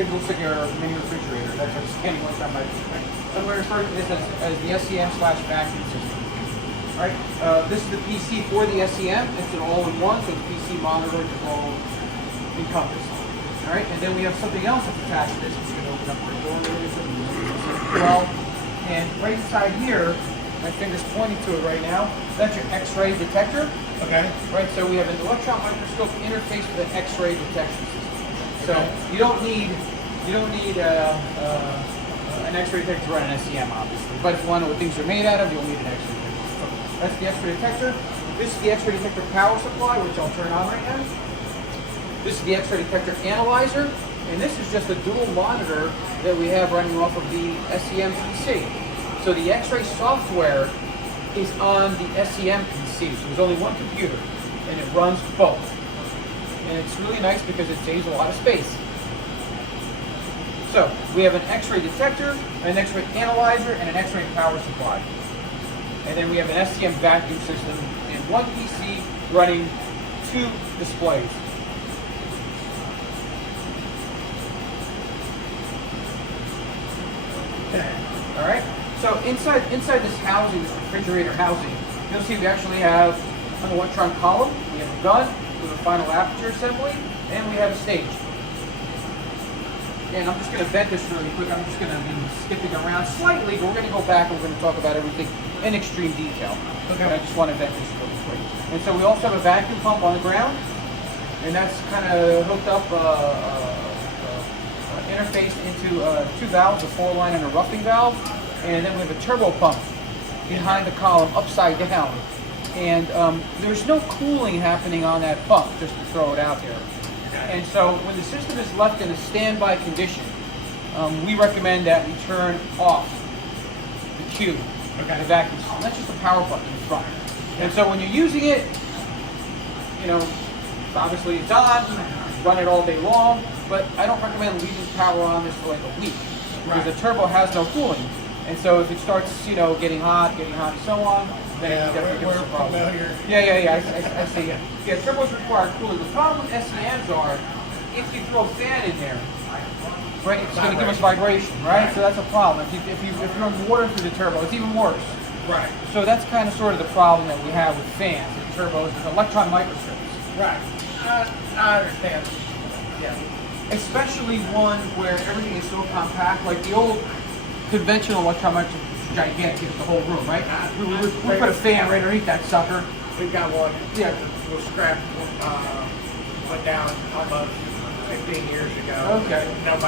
It looks like a mini refrigerator. That's what's standing on top of it. So we're referring to this as the SEM/vacuum system. All right. This is the PC for the SEM. It's an all-in-one, so the PC monitor is all encompassed. All right. And then we have something else that's attached to this. I'm just going to open up the door. Well, and right inside here, my finger's pointing to it right now. That's your X-ray detector. Okay. Right. So we have an electron microscope interface with an X-ray detection system. So you don't need an X-ray detector to run an SEM, obviously. But if you want to know what things are made out of, you'll need an X-ray detector. So that's the X-ray detector. This is the X-ray detector power supply, which I'll turn on right now. This is the X-ray detector analyzer, and this is just a dual monitor that we have running off of the SEM PC. So the X-ray software is on the SEM PC. So there's only one computer, and it runs both. And it's really nice because it saves a lot of space. So we have an X-ray detector, an X-ray analyzer, and an X-ray power supply. And then we have an SEM vacuum system and one PC running 2 displays. All right. So inside this housing, this refrigerator housing, you'll see we actually have an electron column. We have a gun. We have a final aperture assembly, and we have a stage. And I'm just going to vent this really quick. I'm just going to be skipping around slightly, but we're going to go back and we're going to talk about everything in extreme detail. Okay. And I just want to vent this really quick. And so we also have a vacuum pump on the ground, and that's kind of hooked up, interfaced into 2 valves, a 4-line and a roughing valve. And then we have a turbo pump behind the column, upside down. And there's no cooling happening on that pump, just to throw it out there. And so when the system is left in a standby condition, we recommend that we turn off the Q, the vacuum system. That's just a power button in front. And so when you're using it, you know, obviously it's on, run it all day long, but I don't recommend leaving power on this for like a week, because the turbo has no cooling. And so if it starts, you know, getting hot, and so on, then it definitely gives us a problem. Yeah, I see. Yeah, turbos require cooling. The problem with SEMs are, if you throw a fan in there, right, it's going to give us vibration, right? So that's a problem. If you run water through the turbo, it's even worse. Right. So that's kind of sort of the problem that we have with fans and turbos with electron microscopes. Right. I understand. Yeah. Especially one where everything is so compact, like the old conventional electron microscope is gigantic, it's the whole room, right? We put a fan right underneath that sucker. We've got one. Yeah. Was scrapped, went down almost 15 years ago. Okay. Nobody